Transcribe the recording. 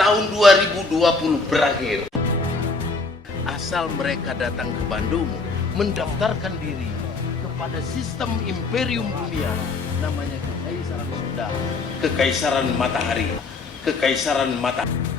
tahun 2020 berakhir. Asal mereka datang ke Bandung, mendaftarkan diri kepada sistem imperium dunia, namanya Kekaisaran Sunda, Kekaisaran Matahari, Kekaisaran Matahari.